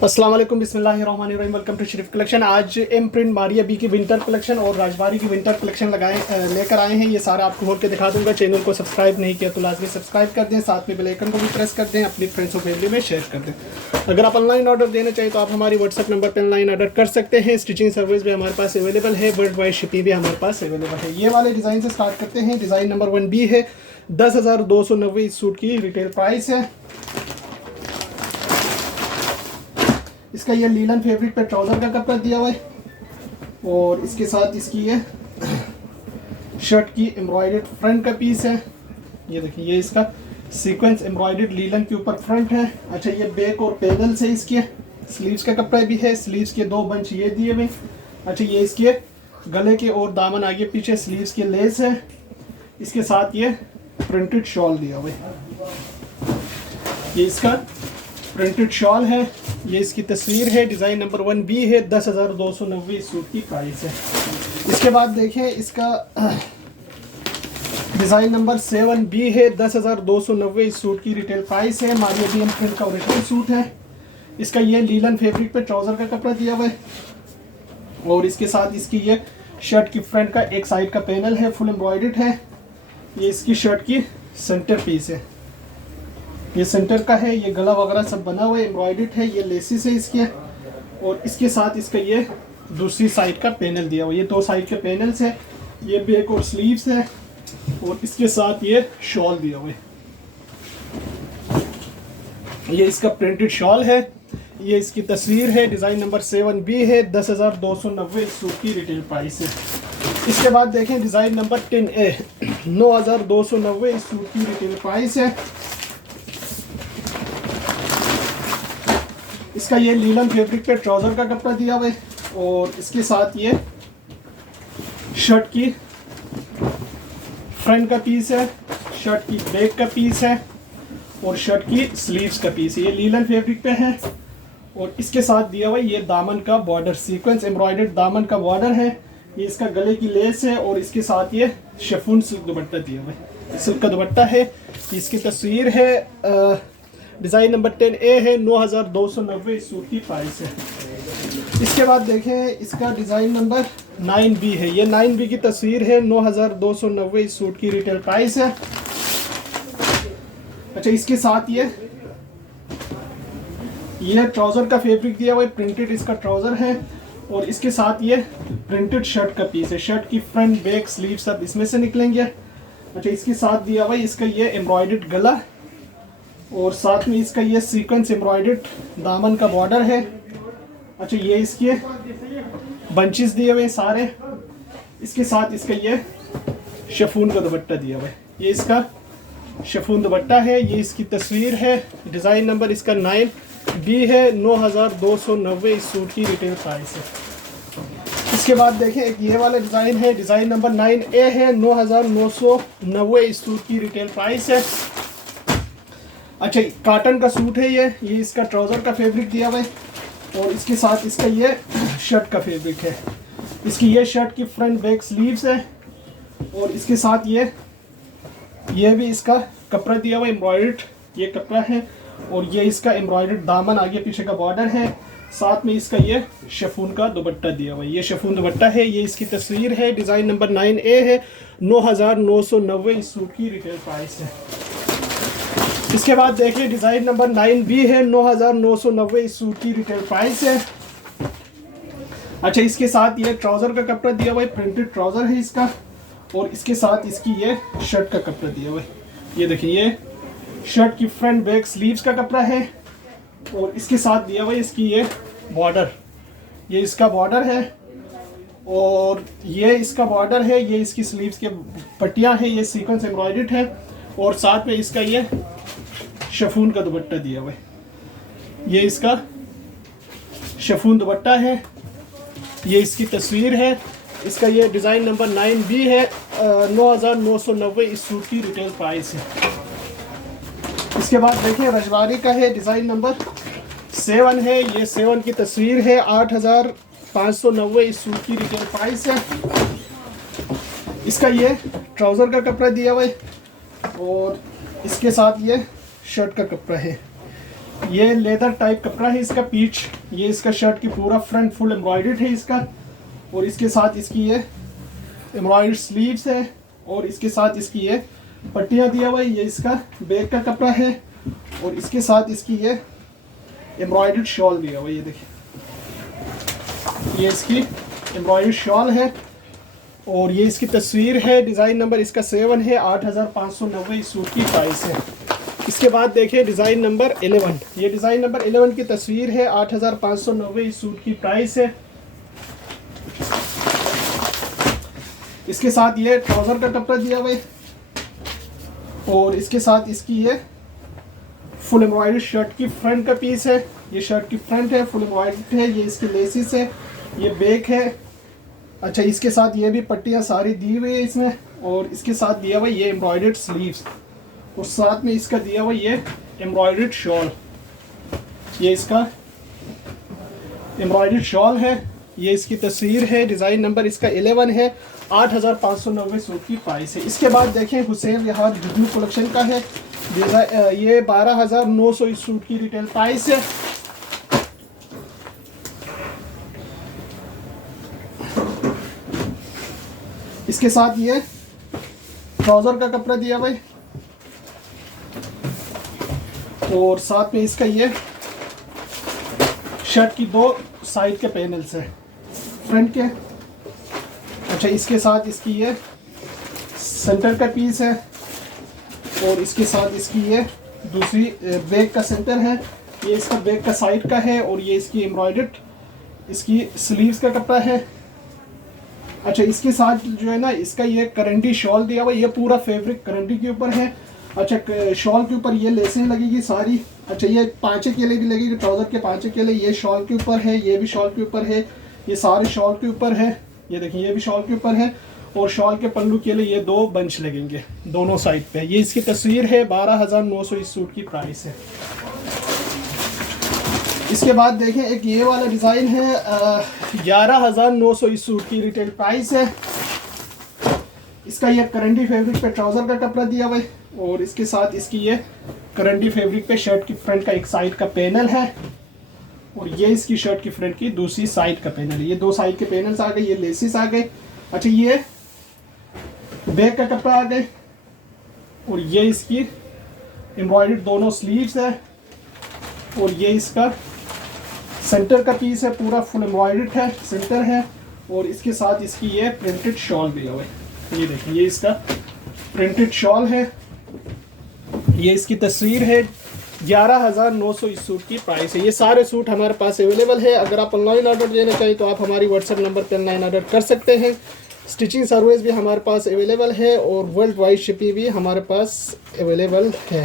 अस्सलाम वालेकुम, बिस्मिल्लाहिर्रहमानिर्रहीम। Welcome to Sharif collection. आज एम प्रिंट मारिया बी की विंटर कलेक्शन और राजबारी की विंटर कलेक्शन लेकर आए हैं। ये सारा आपको खोल के दिखा दूंगा। चैनल को सब्सक्राइब नहीं किया तो लाजमी सब्सक्राइब कर दें, साथ में बेल आइकन को भी प्रेस कर दें, अपनी फ्रेंड्स और फैमिली में शेयर कर दें। अगर आप ऑनलाइन ऑर्डर देना चाहिए तो आप हमारी व्हाट्सअप नंबर पर ऑनलाइन ऑर्डर कर सकते हैं। स्टिचिंग सर्विस भी हमारे पास अवेलेबल है, वर्ल्ड वाइड शिपिंग भी हमारे पास अवेलेबल है। ये वाले डिज़ाइन से स्टार्ट करते हैं। डिज़ाइन नंबर 1B है। 10,290 इस सूट की रिटेल प्राइस है। इसका ये लीलन फैब्रिक पे ट्राउज़र का कपड़ा दिया हुआ है और इसके साथ इसकी ये शर्ट की एम्ब्रॉयडर्ड फ्रंट का पीस है। ये देखिए, ये इसका सीक्वेंस एम्ब्रॉयडर्ड लीलन के ऊपर फ्रंट है। अच्छा, ये बैक और पैनल्स है इसके। स्लीव्स का कपड़ा भी है। स्लीव्स के 2 बंच ये दिए हुए। अच्छा, ये इसके गले के और दामन आगे पीछे स्लीव्स के लेस है। इसके साथ ये प्रिंटेड शॉल दिया हुआ है। ये इसका प्रिंटेड शॉल है। ये इसकी तस्वीर है। डिज़ाइन नंबर 1B है। 10,290 सूट की प्राइस है। इसके बाद देखें, इसका डिज़ाइन नंबर 7B है। 10,290 सूट की रिटेल प्राइस है। मारिया बी प्रिंट का ओरिजिनल सूट है। इसका ये लीलन फैब्रिक पे ट्राउज़र का कपड़ा दिया हुआ है और इसके साथ इसकी ये शर्ट की फ्रंट का एक साइड का पैनल है, फुल एम्ब्रॉयडर्ड है। ये इसकी शर्ट की सेंटर पीस है। ये सेंटर का है। ये गला वगैरह सब बना हुआ है, एम्ब्रॉयडर्ड है। ये लेसिस है इसके और इसके साथ इसका ये दूसरी साइड का पैनल दिया हुआ है। ये 2 साइड के पैनल्स है। ये बैक और स्लीव्स है और इसके साथ ये शॉल दिया हुआ है। ये इसका प्रिंटेड शॉल है। ये इसकी तस्वीर है। डिज़ाइन नंबर 7B है। 10,290 सूट की रिटेल प्राइस है। इसके बाद देखें, डिज़ाइन नंबर 10A 9,290 सूट की रिटेल प्राइस है। इसका ये लीलन फैब्रिक पे ट्राउज़र का कपड़ा दिया हुआ है और इसके साथ ये शर्ट की फ्रंट का पीस है, शर्ट की बैक का पीस है और शर्ट की स्लीव्स का पीस है। ये लीलन फैब्रिक पे है और इसके साथ दिया हुआ ये दामन का बॉर्डर, सीक्वेंस एम्ब्रॉयडर्ड दामन का बॉर्डर है। ये इसका गले की लेस है और इसके साथ ये शिफॉन सिल्क दुपट्टा दिया हुआ है। सिल्क का दुपट्टा है। इसकी तस्वीर है। डिज़ाइन नंबर 10A है। 9,290 सूट की प्राइस है। इसके बाद देखें, इसका डिज़ाइन नंबर 9B है। ये 9B की तस्वीर है। 9,290 सूट की रिटेल प्राइस है। अच्छा, इसके साथ ये ट्राउज़र का फैब्रिक दिया हुआ है, प्रिंटेड इसका ट्राउज़र है और इसके साथ ये प्रिंटेड शर्ट का पीस है। शर्ट की फ्रंट बैक स्लीव सब इसमें से निकलेंगे। अच्छा, इसके साथ दिया हुआ है इसका ये एम्ब्रॉयडर्ड गला और साथ में इसका ये सीक्वेंस एम्ब्रॉयडर्ड दामन का बॉर्डर है। अच्छा, ये इसके बंचेस दिए हुए सारे। इसके साथ इसका ये शिफॉन का दुपट्टा दिया हुआ है। ये इसका शिफॉन दुपट्टा है। ये इसकी तस्वीर है। डिज़ाइन नंबर इसका 9B है। 9,290 इस सूट की रिटेल प्राइस है। इसके बाद देखें, एक ये वाला डिज़ाइन है। डिज़ाइन नंबर 9A है। 9,990 इस सूट की रिटेल प्राइस है। अच्छा, काटन का सूट है। ये इसका ट्राउज़र का फैब्रिक दिया हुआ है और इसके साथ इसका ये शर्ट का फैब्रिक है। इसकी ये शर्ट की फ्रंट बैक स्लीव्स है और इसके साथ ये भी इसका कपड़ा दिया हुआ एम्ब्रॉयडर्ड ये कपड़ा है और ये इसका एम्ब्रॉयडर्ड दामन आगे पीछे का बॉर्डर है। साथ में इसका ये शिफॉन का दुपट्टा दिया हुआ है। ये शिफॉन दुपट्टा है। ये इसकी तस्वीर है। डिज़ाइन नंबर 9A है। 9,990 इस सूट की रिटेल प्राइस है। इसके बाद देखिए, डिज़ाइन नंबर 9B है। 9,990 इस सूट की रिटेल प्राइस है। अच्छा, इसके साथ ये ट्राउज़र का कपड़ा दिया हुआ है, प्रिंटेड ट्राउज़र है इसका और इसके साथ इसकी ये शर्ट का कपड़ा दिया हुआ है। ये देखिए, ये शर्ट की फ्रंट बैक स्लीव्स का कपड़ा है और इसके साथ दिया हुआ है इसकी ये बॉर्डर। ये इसका बॉर्डर है और ये इसका बॉर्डर है। ये इसकी स्लीव्स के पट्टियाँ हैं। ये सीक्वेंस एम्ब्रॉयडर्ड है और साथ में इसका ये शिफॉन का दुपट्टा दिया हुआ है। ये इसका शिफॉन दुपट्टा है। ये इसकी तस्वीर है। इसका ये डिज़ाइन नंबर 9B है। 9,990 इस सूट की रिटेल प्राइस है। इसके बाद देखें, रजवारी का है। डिज़ाइन नंबर 7 है। ये 7 की तस्वीर है। 8,590 इस सूट की रिटेल प्राइस है। इसका ये ट्राउज़र का कपड़ा दिया हुआ है और इसके साथ ये शर्ट का कपड़ा है। ये लेदर टाइप कपड़ा है इसका पीच। ये इसका शर्ट की पूरा फ्रंट फुल एम्ब्रॉयडर्ड है इसका, और इसके साथ इसकी ये एम्ब्रॉयडर्ड स्लीव्स है, और इसके साथ इसकी ये पट्टियाँ दिया हुआ है। ये इसका बैक का कपड़ा है, और इसके साथ इसकी ये एम्ब्रॉयडर्ड शॉल दिया हुआ है। ये देखिए, ये इसकी एम्ब्रॉयडर्ड शॉल है, और ये इसकी तस्वीर है। डिज़ाइन नंबर इसका 7 है। 8590 इस सूट की प्राइस है। इसके बाद देखिए डिज़ाइन नंबर 11। ये डिज़ाइन नंबर 11 की तस्वीर है। 8590 इस सूट की प्राइस है। इसके साथ ये ट्राउज़र का कपड़ा दिया हुआ है, और इसके साथ इसकी ये फुल एम्ब्रॉयडर्ड शर्ट की फ्रंट का पीस है। ये शर्ट की फ्रंट है, फुल एम्ब्रॉयडर्ड है। ये इसकी लेसिस है, ये बैक है। अच्छा, इसके साथ ये भी पट्टियाँ सारी दी हुई है इसमें, और इसके साथ दिया हुआ ये एम्ब्रॉयडर्ड स्लीव्स, और साथ में इसका दिया हुआ ये एम्ब्रॉयडर्ड शॉल। ये इसका एम्ब्रॉयडर्ड शॉल है। ये इसकी तस्वीर है। डिज़ाइन नंबर इसका 11 है। 8590 सूट की प्राइस है। इसके बाद देखें हुसैन विहार जुगनू कलेक्शन का है। ये 12900 इस सूट की रिटेल प्राइस है। इसके साथ ये ट्राउज़र का कपड़ा दिया हुआ है, और साथ में इसका ये शर्ट की 2 साइड के पैनल्स है फ्रंट के। अच्छा, इसके साथ इसकी ये सेंटर का पीस है, और इसके साथ इसकी ये दूसरी बैक का सेंटर है। ये इसका बैक का साइड का है, और ये इसकी एम्ब्रॉयडर्ड इसकी स्लीव्स का कपड़ा है। अच्छा, इसके साथ जो है ना इसका ये करंटी शॉल दिया हुआ है। ये पूरा फैब्रिक करंटी के ऊपर है। अच्छा, शॉल के ऊपर ये लेसें लगेगी सारी। अच्छा, ये पांचे केले भी लगेगी, ट्राउज़र के पांचे केले। ये शॉल के ऊपर है, ये भी शॉल के ऊपर है, ये सारे शॉल के ऊपर है। ये देखिए, ये भी शॉल के ऊपर है, और शॉल के पल्लू के लिए ये 2 बंच लगेंगे दोनों साइड पे। ये इसकी तस्वीर है। 12900 इस सूट की प्राइस है। इसके बाद देखें एक ये वाला डिज़ाइन है। 11900 इस सूट की रिटेल प्राइस है। इसका ये करंडी फैब्रिक पे ट्राउज़र का कपड़ा दिया हुआ है, और इसके साथ इसकी ये करंडी फैब्रिक पे शर्ट की फ्रंट का एक साइड का पैनल है, और ये इसकी शर्ट की फ्रंट की दूसरी साइड का पैनल है। ये 2 साइड के पैनल्स आ गए, ये लेसिस आ गए। अच्छा, ये बैक का कपड़ा आ गए, और ये इसकी एम्ब्रॉयडर्ड दोनों स्लीव्स है, और ये इसका सेंटर का पीस है, पूरा फुल एम्ब्रॉयडर्ड है, सेंटर है, और इसके साथ इसकी ये प्रिंटेड शॉल भी है। ये देखिए, ये इसका प्रिंटेड शॉल है। ये इसकी तस्वीर है। 11900 इस सूट की प्राइस है। ये सारे सूट हमारे पास अवेलेबल है। अगर आप ऑनलाइन ऑर्डर देना चाहिए तो आप हमारी व्हाट्सएप नंबर पर ऑनलाइन ऑर्डर कर सकते हैं। स्टिचिंग सर्विस भी हमारे पास अवेलेबल है, और वर्ल्ड वाइड शिपिंग भी हमारे पास अवेलेबल है।